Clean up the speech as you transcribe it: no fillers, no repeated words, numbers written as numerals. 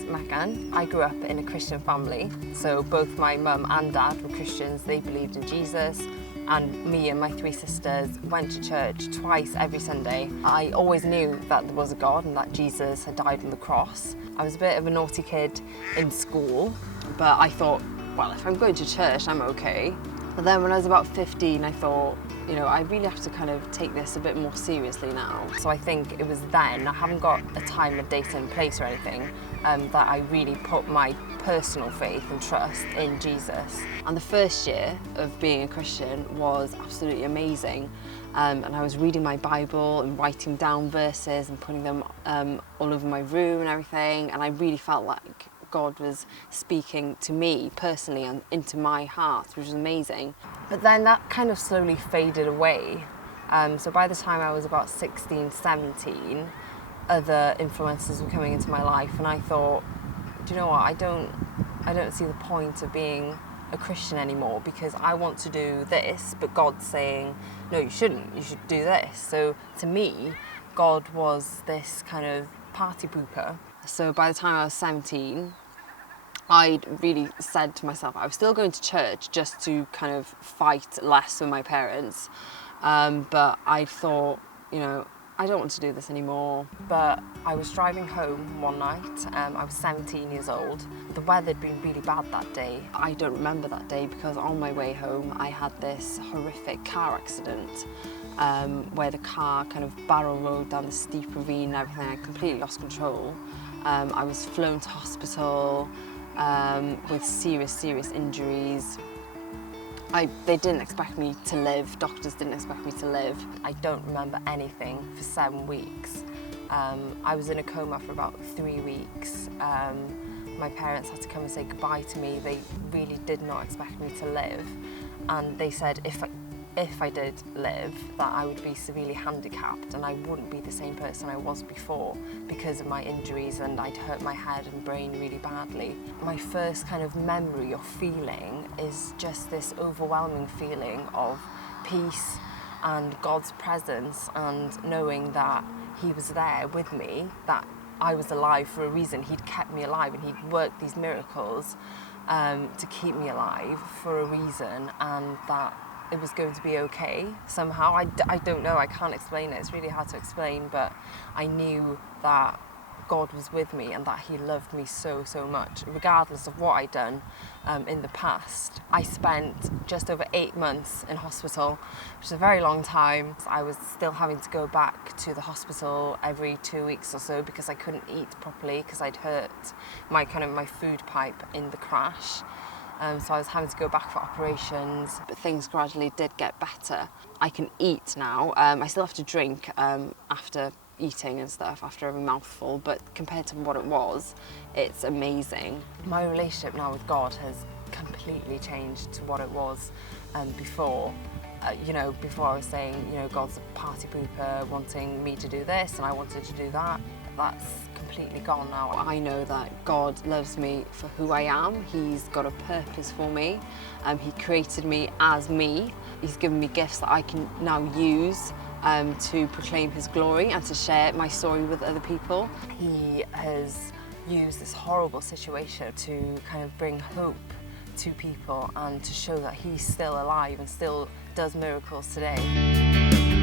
is Megan. I grew up in a Christian family, so both my mum and dad were Christians. They believed in Jesus, and me and my three sisters went to church twice every Sunday. I always knew that there was a God and that Jesus had died on the cross. I was a bit of a naughty kid in school, but I thought, well, if I'm going to church, I'm okay. But then when I was about 15, I thought, you know, I really have to kind of take this a bit more seriously now. So I think it was then, I haven't got a time and date and place or anything, that I really put my personal faith and trust in Jesus. And the first year of being a Christian was absolutely amazing. And I was reading my Bible and writing down verses and putting them all over my room and everything. And I really felt like God was speaking to me personally and into my heart, which was amazing. But then that kind of slowly faded away. So by the time I was about 16, 17, other influences were coming into my life, and I thought, do you know what, I don't see the point of being a Christian anymore, because I want to do this, but God's saying, no, you shouldn't, you should do this. So to me, God was this kind of party pooper. So by the time I was 17, I'd really said to myself, I was still going to church just to kind of fight less with my parents. But I thought, you know, I don't want to do this anymore. But I was driving home one night. I was 17 years old. The weather had been really bad that day. I don't remember that day because on my way home, I had this horrific car accident where the car kind of barrel rolled down the steep ravine and everything. I completely lost control. I was flown to hospital with serious injuries. They didn't expect me to live, doctors didn't expect me to live. I don't remember anything for 7 weeks. I was in a coma for about 3 weeks. My parents had to come and say goodbye to me. They really did not expect me to live. And they said if I did live, that I would be severely handicapped and I wouldn't be the same person I was before because of my injuries, and I'd hurt my head and brain really badly. My first kind of memory or feeling is just this overwhelming feeling of peace and God's presence, and knowing that He was there with me, that I was alive for a reason. He'd kept me alive and He'd worked these miracles to keep me alive for a reason, and that it was going to be okay somehow. I don't know, I can't explain it, it's really hard to explain, but I knew that God was with me and that He loved me so much, regardless of what I'd done in the past. I spent just over 8 months in hospital, which is a very long time. I was still having to go back to the hospital every 2 weeks or so because I couldn't eat properly because I'd hurt my food pipe in the crash. So I was having to go back for operations, but things gradually did get better. I can eat now. I still have to drink after eating and stuff, after every mouthful, but compared to what it was, it's amazing. My relationship now with God has completely changed to what it was before. You know, before I was saying, you know, God's a party pooper wanting me to do this and I wanted to do that. That's completely gone now. I know that God loves me for who I am. He's got a purpose for me. He created me as me. He's given me gifts that I can now use to proclaim His glory and to share my story with other people. He has used this horrible situation to kind of bring hope to people and to show that He's still alive and still does miracles today.